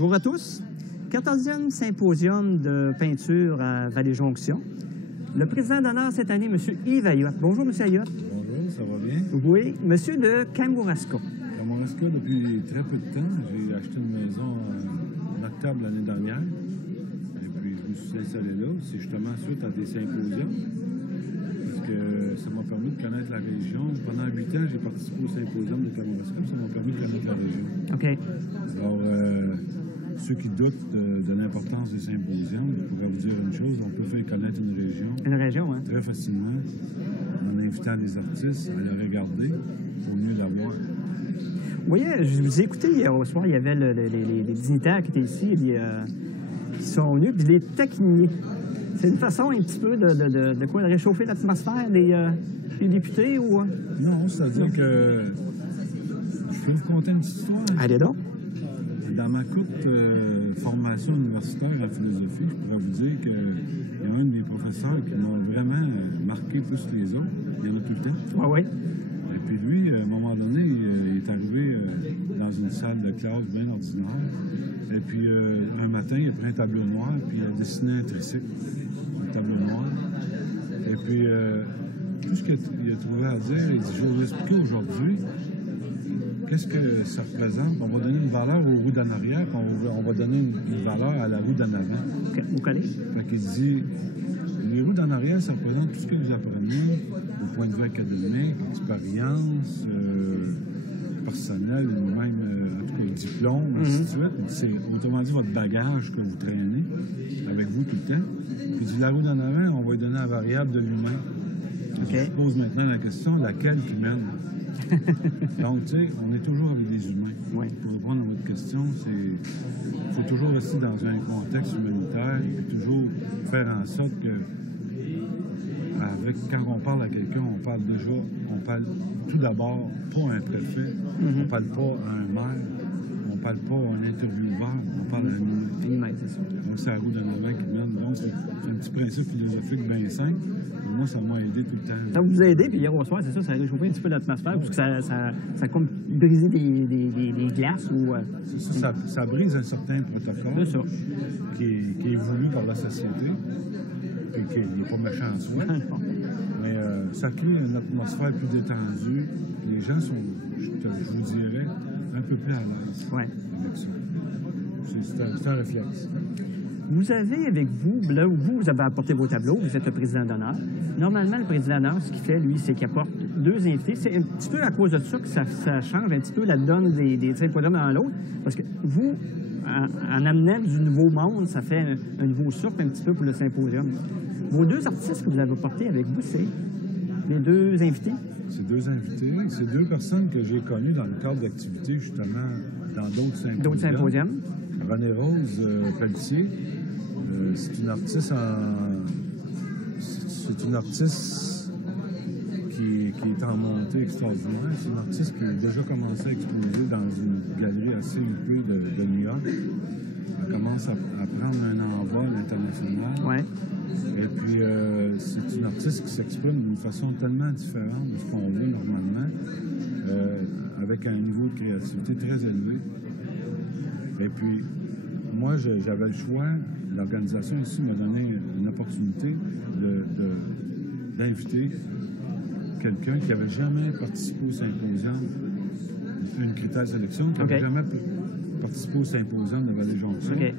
Bonjour à tous. 14e symposium de peinture à Vallée-Jonction. Le président d'honneur cette année, M. Yves Ayotte. Bonjour, M. Ayotte. Bonjour, ça va bien? Oui, monsieur de Kamouraska. Kamouraska, depuis très peu de temps. J'ai acheté une maison en octobre l'année dernière. Et puis, je me suis installé là. C'est justement suite à des symposiums. Parce que ça m'a permis de connaître la région. Pendant 8 ans, j'ai participé au symposium de Kamouraska. Ça m'a permis de connaître la région. OK. Alors, ceux qui doutent de l'importance des symposiums, je pourrais vous dire une chose, on peut faire connaître une région. Une région, hein? Très facilement, en invitant des artistes à le regarder pour mieux la voir. Vous voyez, je vous ai écouté hier au soir, il y avait les dignitaires qui étaient ici, qui sont venus, puis les taquiner. C'est une façon un petit peu de quoi, de réchauffer l'atmosphère des députés ou... Non, c'est-à-dire que je peux vous conter une petite histoire. Allez donc. Dans ma courte formation universitaire en philosophie, je pourrais vous dire qu'il y a un des professeurs qui m'a vraiment marqué plus que les autres. Il y en a tout le temps. Oui, oui. Et puis lui, à un moment donné, il est arrivé dans une salle de classe bien ordinaire. Et puis un matin, il a pris un tableau noir, puis il a dessiné un tricycle, un tableau noir. Et puis tout ce qu'il a trouvé à dire, il dit, je vais vous expliquer aujourd'hui qu'est-ce que ça représente. On va donner une valeur aux roues d'en arrière, puis on va donner une valeur à la roue d'en avant. OK. Vous connaissez? Fait qu'il dit, les roues d'en arrière, ça représente tout ce que vous apprenez au point de vue académique, expérience, personnel, ou même, en tout cas, diplôme, ainsi de suite. C'est autrement dit votre bagage que vous traînez avec vous tout le temps. Puis du la roue d'en avant, on va lui donner la variable de l'humain. OK. Je pose maintenant la question, laquelle qui mène? Donc, tu sais, on est toujours avec des humains. Oui. Pour répondre à votre question, il faut toujours rester dans un contexte humanitaire et toujours faire en sorte que, quand on parle à quelqu'un, on parle tout d'abord pas à un préfet, on parle pas à un maire, on parle pas à un intervieweur, on parle à un humain. Un humain, c'est ça. Donc, c'est la roue d'un avant qui mène. Donc, c'est un petit principe philosophique bien simple. Et moi, ça m'a aidé tout le temps. Ça vous a aidé, puis hier au soir, c'est ça, ça a réchauffé un petit peu l'atmosphère, parce que ça a comme brisé des glaces ou... Ça brise un certain protocole C'est ça. qui est voulu par la société, et qui n'est pas méchant en soi. Mais ça crée une atmosphère plus détendue. Les gens sont, je vous dirais, un peu plus à l'aise Ouais. avec ça. C'est un réflexe. Vous avez avec vous, là où vous avez apporté vos tableaux, vous êtes le président d'honneur. Normalement, le président d'honneur, ce qu'il fait, lui, c'est qu'il apporte 2 invités. C'est un petit peu à cause de ça que ça change un petit peu la donne des symposiums dans l'autre. Parce que vous, en amenant du nouveau monde, ça fait un nouveau souffle un petit peu pour le symposium. Vos 2 artistes que vous avez apportés avec vous, c'est les 2 invités? C'est 2 invités. C'est 2 personnes que j'ai connues dans le cadre d'activités, justement, dans d'autres symposiums. D'autres symposiums. René-Rose Pelletier, c'est une artiste qui est en montée extraordinaire. C'est une artiste qui a déjà commencé à exposer dans une galerie assez huppée de New York. Elle commence à prendre un envol international. Ouais. Et puis, c'est une artiste qui s'exprime d'une façon tellement différente de ce qu'on voit normalement, avec un niveau de créativité très élevé. Et puis, moi, j'avais le choix. L'organisation ici m'a donné une opportunité d'inviter quelqu'un qui n'avait jamais participé au symposium, une critère sélection, qui n'avait jamais participé au symposium de Vallée-Jonction. Okay.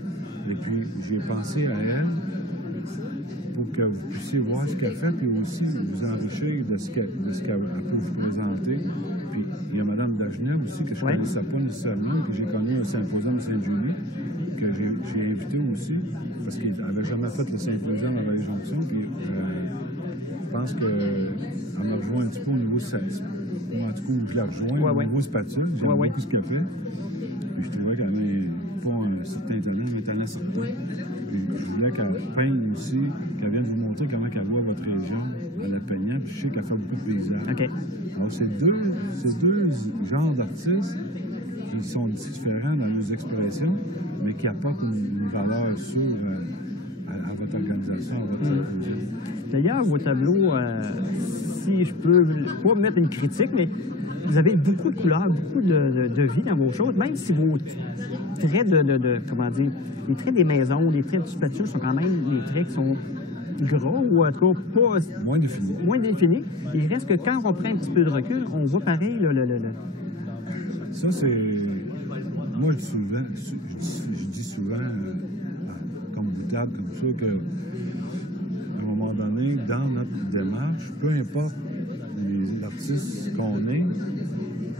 Et puis, j'ai pensé à elle pour que vous puissiez voir ce qu'elle fait, puis aussi vous enrichir de ce qu'elle peut vous présenter. Puis, il y a Mme Dagenev aussi, que je ne connaissais pas nécessairement, que j'ai connu au symposium de Sainte-Julie, que j'ai invité aussi, parce qu'elle n'avait jamais fait le symposium à Vallée-Jonction. Puis, je pense qu'elle m'a rejoint un petit peu au niveau de moi, en tout cas, où je la rejoins, au niveau spatule. J'aime beaucoup ce qu'elle fait. Puis, je trouvais qu'elle avait pas un certain talent, mais un talent certain. Je voulais qu'elle peigne aussi, qu'elle vienne vous montrer comment elle voit votre région en la peignant, puis je sais qu'elle fait beaucoup de paysages. OK. Alors, c'est deux genres d'artistes qui sont différents dans leurs expressions, mais qui apportent une valeur sûre à votre organisation, à votre symposium. D'ailleurs, vos tableaux, si je peux pas mettre une critique, mais vous avez beaucoup de couleurs, beaucoup de vie dans vos choses, même si vos traits comment dire, les traits des maisons, les traits du patio sont quand même des traits qui sont gras ou en tout cas pas... Moins défini. Moins définis. Il reste que quand on prend un petit peu de recul, on voit pareil Ça, c'est... Moi, je dis souvent, comme boutade, comme ça, que à un moment donné, dans notre démarche, peu importe l'artiste qu'on est,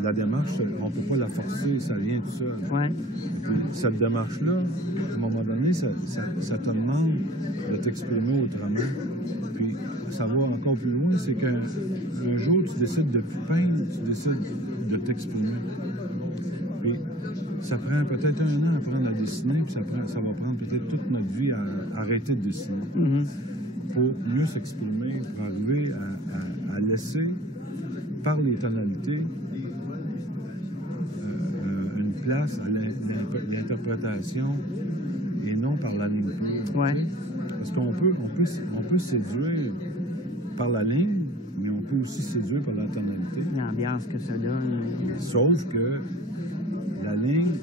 la démarche, on ne peut pas la forcer, ça vient tout seul. Ouais. Puis, cette démarche-là, à un moment donné, ça te demande de t'exprimer autrement. Puis, ça va encore plus loin, c'est qu'un jour, tu décides de plus peindre, tu décides de t'exprimer. Puis, ça prend peut-être 1 an à apprendre à dessiner, puis ça va prendre peut-être toute notre vie à arrêter de dessiner. Pour mieux s'exprimer, pour arriver à laisser, par les tonalités, une place à l'interprétation et non par la ligne pure. Ouais. Parce qu'on peut séduire par la ligne, mais on peut aussi séduire par la tonalité. L'ambiance que ça donne. Sauf que la ligne,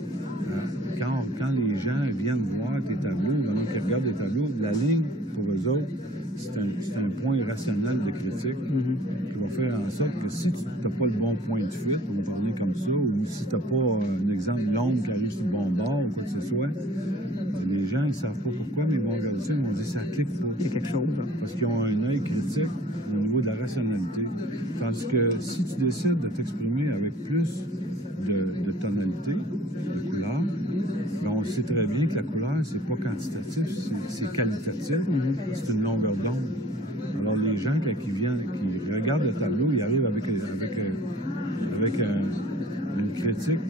quand les gens viennent voir tes tableaux, maintenant qu'ils regardent tes tableaux, la ligne, pour eux autres, c'est un point rationnel de critique qui va faire en sorte que si tu n'as pas le bon point de fuite, on va parler comme ça, ou si tu n'as pas un exemple l'ombre qui arrive sur le bon bord ou quoi que ce soit, les gens ils ne savent pas pourquoi, mais ils vont regarder ça, ils vont dire ça clique pas. Il y a quelque chose. Là. Parce qu'ils ont un œil critique au niveau de la rationalité. Tandis que si tu décides de t'exprimer avec plus de tonalité, de couleur, ben on sait très bien que la couleur, c'est pas quantitatif, c'est qualitatif, c'est une longueur d'onde. Alors les gens, quand ils viennent, qui regardent le tableau, ils arrivent avec une critique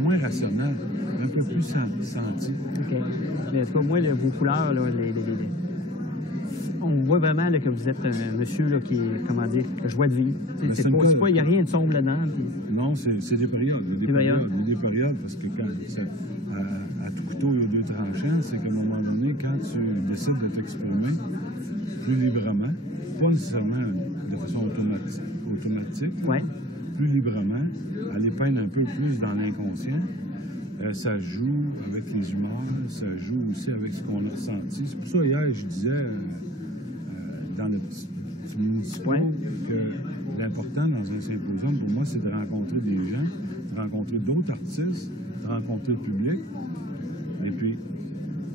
moins rationnelle, un peu plus sentie. OK. Mais en tout cas, moi, vos couleurs, là, on voit vraiment là, que vous êtes un monsieur là, qui est, comment dire, la joie de vivre. Il n'y a rien de sombre là-dedans. Puis... Non, c'est des périodes. Il y a des périodes, parce que quand à tout couteau, il y a 2 tranchants, c'est qu'à un moment donné, quand tu décides de t'exprimer plus librement, pas nécessairement de façon automatique, plus librement, aller peindre un peu plus dans l'inconscient, ça joue avec les humeurs, ça joue aussi avec ce qu'on a ressenti. C'est pour ça, hier, je disais dans le petit discours que l'important dans un symposium, pour moi, c'est de rencontrer des gens, de rencontrer d'autres artistes, de rencontrer le public. Et puis,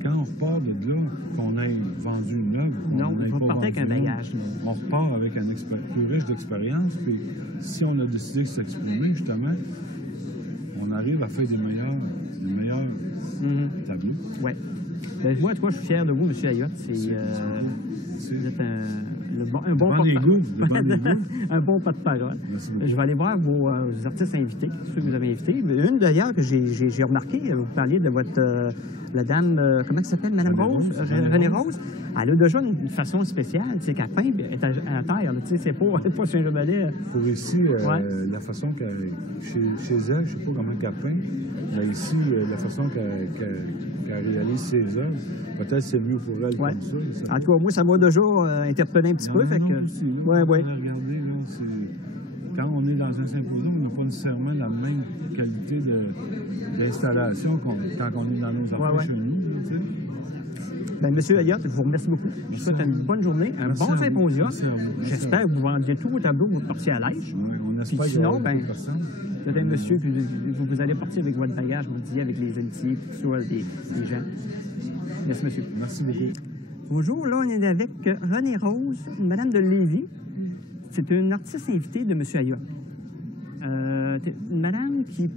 quand on repart de là, qu'on ait vendu une œuvre, non, on repart avec un bagage. On repart avec un plus riche d'expérience. Puis, si on a décidé de s'exprimer, justement, on arrive à faire des meilleurs tableaux. Oui. Ben, moi, je suis fier de vous, M. Ayotte. Vous êtes un bon porte-parole. Un bon porte-parole. Je vais aller voir vos artistes invités, ceux que vous avez invités. Une, d'ailleurs, que j'ai remarqué, vous parliez de votre... la dame, comment elle s'appelle, Mme Rose? René Rose. Elle a déjà une façon spéciale, c'est qu'elle peint, elle est à terre, tu sais, c'est pas sur un journaliste. Pour ici, la façon qu'elle, chez elle, je ne sais pas comment qu'elle peint, mais ici, la façon qu'elle réalise ses œuvres, peut-être c'est mieux pour elle comme ça. En tout cas, moi, ça m'a déjà interpellé un petit peu. Fait que... Regardez, là, quand on est dans un symposium, on n'a pas nécessairement la même qualité d'installation quand on est dans nos affaires chez nous. Tu sais. Bien, M. Ayotte, je vous remercie beaucoup. Je vous souhaite une bonne journée, un bon symposium. J'espère que vous vendiez tous vos tableaux, vous partiez à l'âge. Oui, on espère que sinon, vous êtes un monsieur, puis vous allez partir avec votre bagage, vous disiez, avec les amitiés, tout ça, des gens. Merci, monsieur. Merci beaucoup. Bonjour, là, on est avec René Rose, une madame de Lévis. C'est une artiste invitée de M. Ayotte. Une madame qui...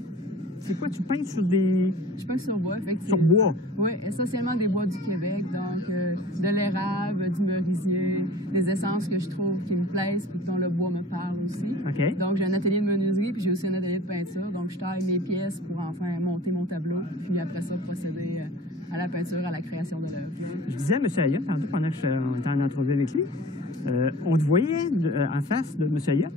C'est quoi, tu peins sur des... Je peins sur bois, effectivement. Sur bois? Oui, essentiellement des bois du Québec, donc de l'érable, du merisier, des essences que je trouve qui me plaisent puis dont le bois me parle aussi. OK. Donc, j'ai un atelier de menuiserie puis j'ai aussi un atelier de peinture. Donc, je taille mes pièces pour enfin monter mon tableau, puis après ça, procéder à la peinture, à la création de l'œuvre. Je disais à M. Ayotte, tantôt, pendant que on était en entrevue avec lui, on te voyait en face de M. Ayotte.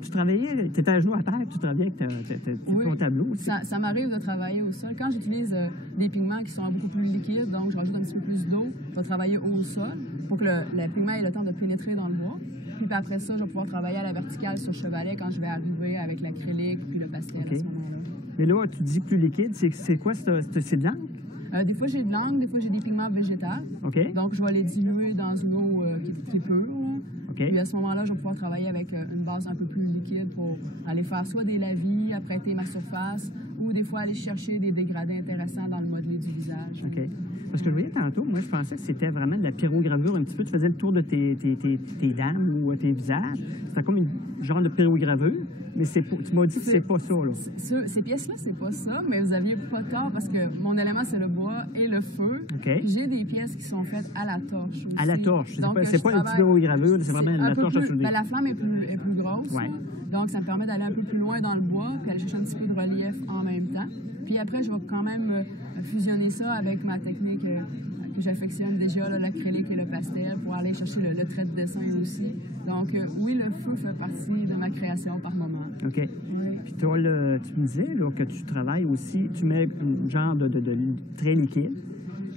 Tu travaillais, tu étais à genoux à terre, tu travaillais avec ton tableau aussi. Ça m'arrive de travailler au sol. Quand j'utilise des pigments qui sont beaucoup plus liquides, donc je rajoute un petit peu plus d'eau, je vais travailler au sol pour que le pigment ait le temps de pénétrer dans le bois. Puis après ça, je vais pouvoir travailler à la verticale sur chevalet quand je vais arriver avec l'acrylique puis le pastel à ce moment-là. Mais là, tu dis plus liquide, c'est quoi? C'est de l'encre? Des fois, j'ai de l'encre, des fois, j'ai des pigments végétaux. OK. Donc, je vais les diluer dans une eau qui est pure. OK. Puis à ce moment-là, je vais pouvoir travailler avec une base un peu plus liquide pour aller faire soit des lavis, apprêter ma surface, ou des fois aller chercher des dégradés intéressants dans le modelé du visage. OK. Parce que je voyais tantôt, moi, je pensais que c'était vraiment de la pyrogravure un petit peu. Tu faisais le tour de tes dames ou tes visages. C'était comme une genre de pyrogravure, mais tu m'as dit que c'est pas ça, là. Ces pièces-là, c'est pas ça, mais vous aviez pas tort parce que mon élément, c'est le bois et le feu. OK. J'ai des pièces qui sont faites à la torche aussi. À la torche. Donc, c'est pas une petite pyrogravure, c'est vraiment la torche à souder. La flamme est plus grosse. Ouais. Donc, ça me permet d'aller un peu plus loin dans le bois puis aller chercher un petit peu de relief en même temps. Puis après, je vais quand même fusionner ça avec ma technique que j'affectionne déjà, l'acrylique et le pastel, pour aller chercher le trait de dessin aussi. Donc, oui, le feu fait partie de ma création par moment. OK. Oui. Puis tu me disais là, que tu travailles aussi, tu mets un genre de trait liquide.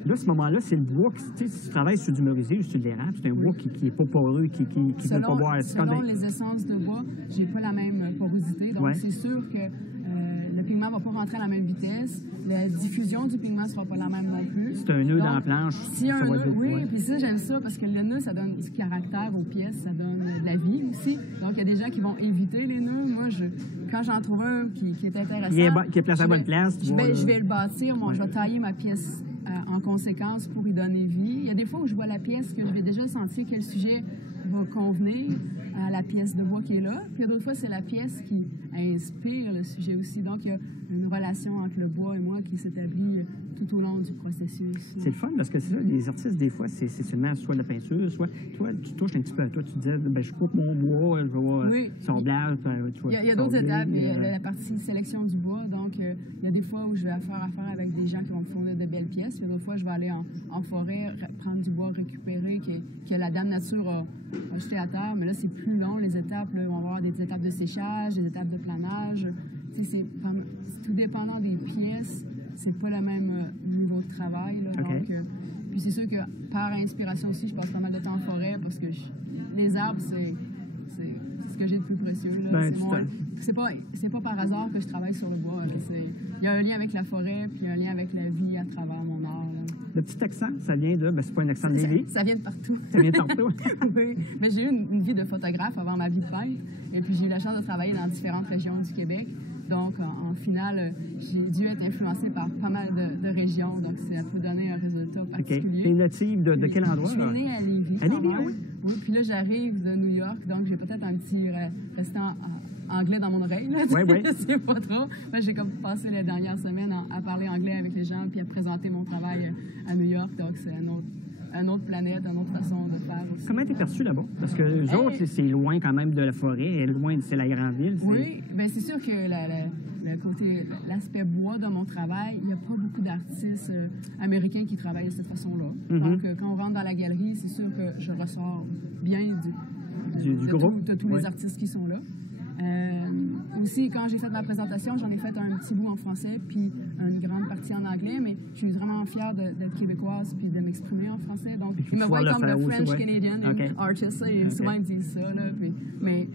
Là, à ce moment-là, c'est le bois, si tu travailles sur du merisier ou sur de l'érable, c'est un bois qui n'est pas poreux, qui ne peut pas boire. Selon les essences de bois, j'ai pas la même porosité. Donc, c'est sûr que le pigment ne va pas rentrer à la même vitesse. La diffusion du pigment ne sera pas la même non plus. C'est un nœud dans la planche. Si un nœud, oui, puis ça, j'aime ça parce que le nœud, ça donne du caractère aux pièces, ça donne de la vie aussi. Donc, il y a des gens qui vont éviter les nœuds. Moi, quand j'en trouve un qui est intéressant... Qui est placé à la bonne place. Je vais le bâtir. Je vais tailler ma pièce en conséquence pour y donner vie. Il y a des fois où je vois la pièce que je vais déjà sentir quel sujet va convenir à la pièce de bois qui est là. Puis d'autres fois, c'est la pièce qui inspire le sujet aussi. Donc, il y a une relation entre le bois et moi qui s'établit tout au long du processus. C'est le fun parce que c'est ça, les artistes, des fois, c'est seulement soit la peinture, soit toi, tu touches un petit peu à toi. Tu disais, ben, je coupe mon bois, je vais voir son blanc. Il y a d'autres étapes. Il y a la partie sélection du bois. Donc, il y a des fois où je vais faire affaire avec des gens qui vont me fournir de belles pièces. Puis d'autres fois, je vais aller en forêt, prendre du bois récupéré que la Dame Nature a jeté à terre. Mais là, c'est plus long, les étapes. Là, on va avoir des étapes de séchage, des étapes de planage. C'est tout dépendant des pièces. C'est pas le même niveau de travail. Là, okay. Donc, puis c'est sûr que par inspiration aussi, je passe pas mal de temps en forêt parce que les arbres, c'est ce que j'ai de plus précieux. Là. C'est pas par hasard que je travaille sur le bois. Il y a un lien avec la forêt, puis un lien avec la vie à travers mon art. Là. Le petit accent, ça vient de... Ben, c'est pas un accent de Lévis. Ça vient de partout. Ça vient de partout. Oui. Mais j'ai eu une vie de photographe avant ma vie de peintre. Et puis j'ai eu la chance de travailler dans différentes régions du Québec. Donc, en finale, j'ai dû être influencée par pas mal de régions. Donc, ça peut donner un résultat particulier. Tu es native de quel endroit? Je suis née à Lévis. À Lévis, oui? Oui, puis là, j'arrive de New York. Donc, j'ai peut-être un petit restant anglais dans mon oreille. Oui, oui. Je sais pas trop. Mais j'ai comme passé les dernières semaines à parler anglais avec les gens puis à présenter mon travail à New York. Donc, c'est une autre planète, une autre façon de faire aussi. Comment t'es perçu là-bas? Parce que les autres, c'est loin quand même de la forêt, loin, c'est la grande ville. Oui, bien c'est sûr que l'aspect bois de mon travail, il n'y a pas beaucoup d'artistes américains qui travaillent de cette façon-là. Mm-hmm. Donc, quand on rentre dans la galerie, c'est sûr que je ressors bien du groupe. De tous les artistes qui sont là. Aussi, quand j'ai fait ma présentation, j'en ai fait un petit bout en français, puis une grande partie en anglais, mais je suis vraiment fière d'être québécoise puis de m'exprimer en français. Donc, ils me voient comme le French-Canadian artist, et souvent ils me disent ça. Là, mais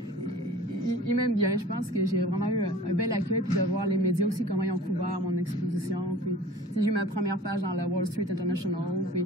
ils m'aiment bien. Je pense que j'ai vraiment eu un bel accueil, puis de voir les médias aussi, comment ils ont couvert mon exposition. Puis, j'ai eu ma première page dans la Wall Street International. Puis,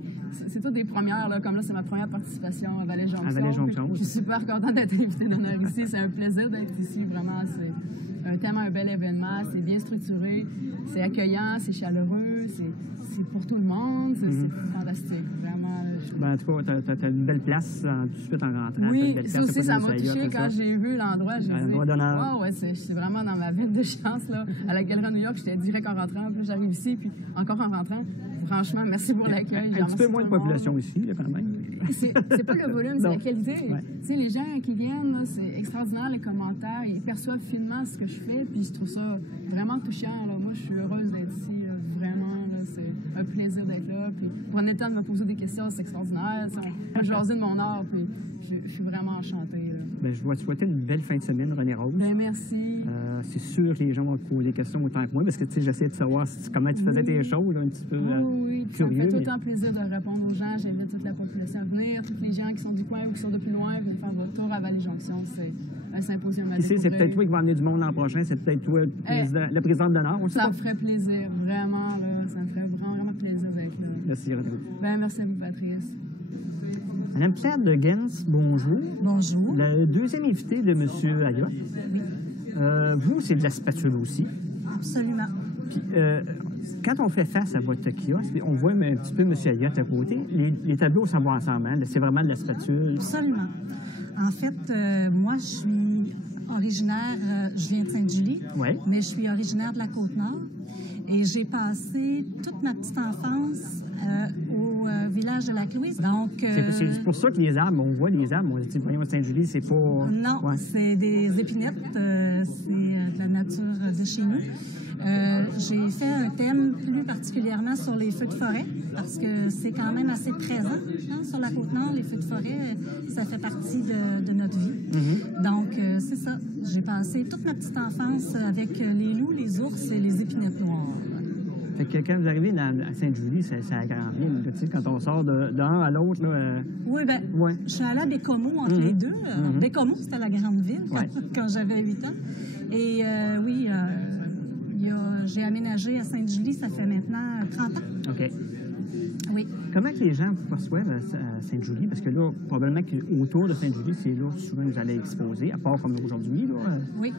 c'est toutes des premières, là, comme là, c'est ma première participation à Vallée-Jonction. Je suis super contente d'être invitée d'honneur ici. C'est un plaisir d'être ici, vraiment. C'est tellement un bel événement. C'est bien structuré, c'est accueillant, c'est chaleureux, c'est pour tout le monde. C'est fantastique, vraiment. Ben, en tout cas, t'as une belle place tout de suite en rentrant. Oui, ça aussi, ça m'a touché quand j'ai vu l'endroit. J'ai dit, wow, ouais, c'est vraiment dans ma ville de chance. Là. À la Galerie à New York, j'étais direct en rentrant. Puis j'arrive ici, puis encore en rentrant. Franchement, merci pour l'accueil. Un petit peu moins de population ici, là, quand même. C'est pas le volume, c'est la qualité. Ouais. Tu sais, les gens qui viennent, là, c'est extraordinaire, les commentaires. Ils perçoivent finement ce que je fais, puis je trouve ça vraiment touchant. Là. Moi, je suis heureuse d'être ici, là, vraiment. C'est un plaisir d'être là. Puis prenez le temps de me poser des questions, c'est extraordinaire. On peut jaser de mon art, puis je suis vraiment enchantée. Là. Ben, je dois te souhaiter une belle fin de semaine, René Rose. Ben, merci. C'est sûr que les gens vont te poser des questions autant que moi, parce que j'essaie de savoir comment tu faisais tes choses, un petit peu oui, ça me curieux. fait tout le temps plaisir de répondre aux gens. J'invite toute la population à venir, tous les gens qui sont du coin ou qui sont de plus loin, venir faire votre tour à Vallée-Jonction. C'est un symposium à Ici, c'est peut-être toi qui vas emmener du monde l'an prochain, c'est peut-être toi le président d'honneur. Ça me ferait plaisir, vraiment. Là, ça me ferait vraiment plaisir d'être là. Merci, René. Ben, merci à vous, Patrice. Madame Claire de Gens, bonjour. Bonjour. Le deuxième invité de M. Ayotte. Vous, c'est de la spatule aussi. Absolument. Puis, quand on fait face à votre kiosque, on voit un petit peu M. Ayotte à côté. Les tableaux s'en vont ensemble. Hein? C'est vraiment de la spatule. Absolument. En fait, moi, je suis originaire, je viens de Sainte-Julie, Ouais. mais je suis originaire de la Côte-Nord. Et j'ai passé toute ma petite enfance au village de la Clouise. Donc, C'est pour ça que les arbres, on voit les arbres, on se dit, voyons, Sainte-Julie, c'est pas... non, Ouais. c'est des épinettes, c'est de la nature de chez nous. J'ai fait un thème plus particulièrement sur les feux de forêt, parce que c'est quand même assez présent hein, sur la Côte-Nord. Les feux de forêt, ça fait partie de notre vie. Mm-hmm. Donc, c'est ça. J'ai passé toute ma petite enfance avec les loups, les ours et les épinettes noires. Fait que quand vous arrivez à Sainte-Julie, c'est la grande ville. Tu sais, quand on sort d'un à l'autre, là... Oui, bien, Ouais. je suis allée à Bécomo entre les deux. Bécomo, c'était la grande ville quand j'avais 8 ans. Et oui, j'ai aménagé à Sainte-Julie, ça fait maintenant 30 ans. OK. Oui. Comment que les gens vous perçoivent à Sainte-Julie? Parce que là, probablement qu'autour de Sainte-Julie, c'est là que souvent vous allez exposer, à part comme aujourd'hui, là. Oui.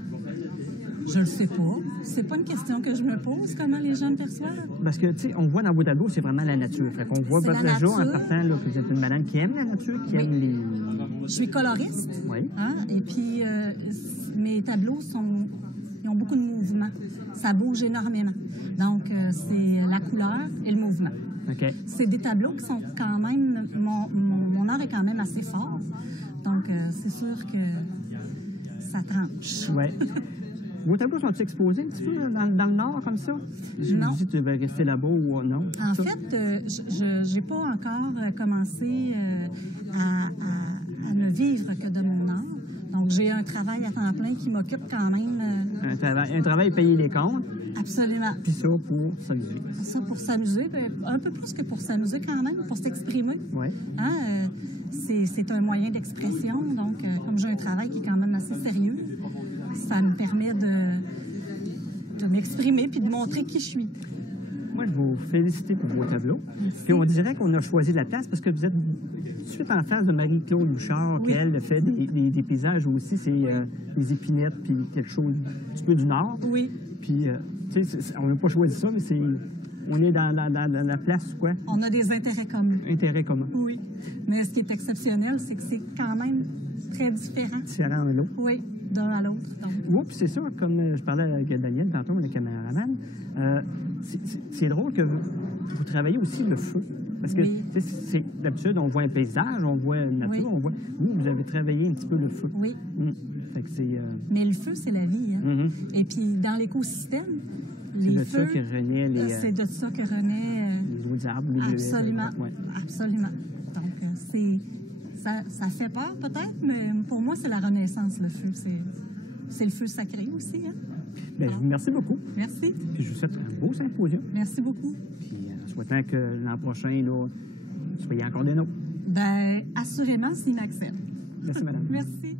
Je le sais pas. C'est pas une question que je me pose, comment les gens me perçoivent. Parce que, tu sais, on voit dans vos tableaux, c'est vraiment la nature. Fait qu'on voit C'est la déjà en nature. partant là, que vous êtes une madame qui aime la nature, qui aime les... Je suis coloriste. Oui. Hein? Et puis, mes tableaux ils ont beaucoup de mouvement. Ça bouge énormément. Donc, c'est la couleur et le mouvement. OK. C'est des tableaux qui sont quand même... Mon art est quand même assez fort. Donc, c'est sûr que ça tranche. Ouais. Vos tableaux sont-ils exposés un petit peu dans le nord, comme ça? Je Non. me dis, tu vas rester là-bas ou non? En ça? fait, je n'ai pas encore commencé à ne vivre que de mon art. Donc, j'ai un travail à temps plein qui m'occupe quand même. Un travail payer les comptes, Absolument. puis ça pour s'amuser. Ça pour s'amuser, un peu plus que pour s'amuser quand même, pour s'exprimer. Oui. Hein, c'est un moyen d'expression. Donc, comme j'ai un travail qui est quand même assez sérieux, ça me permet de m'exprimer puis de montrer qui je suis. Moi, je vous félicite pour vos tableaux. Puis on dirait qu'on a choisi la place parce que vous êtes tout de suite en face de Marie-Claude Bouchard, Oui. qui, elle, fait des paysages aussi. C'est les épinettes, puis quelque chose un petit peu du nord. Oui. Puis, tu sais, on n'a pas choisi ça, mais on est dans la place, quoi, On a des intérêts communs. intérêt commun. Oui. Mais ce qui est exceptionnel, c'est que c'est quand même très différent. Différent de l'autre. Oui, d'un à l'autre. Donc, Oups, c'est ça, comme je parlais avec Daniel tantôt, le caméraman, c'est drôle que vous travaillez aussi le feu. Parce que, Oui. tu sais, d'habitude, on voit un paysage, on voit une nature, Oui. on voit... Vous avez travaillé un petit peu le feu. oui. Fait que c'est... Mais le feu, c'est la vie. Hein? Mhm. Et puis, dans l'écosystème, C'est les de ça feux, qui renaît c'est de ça que renaît... les autres arbres. Les absolument. Ouais. Absolument. Donc, ça fait peur peut-être, mais pour moi, c'est la renaissance, le feu. C'est le feu sacré aussi. Hein? Ben, je vous remercie beaucoup. Merci. Puis je vous souhaite un beau symposium. Merci beaucoup. Puis en souhaitant que l'an prochain, là, vous soyez encore des nôtres. Ben, assurément, s'il m'accepte. Merci, madame. Merci.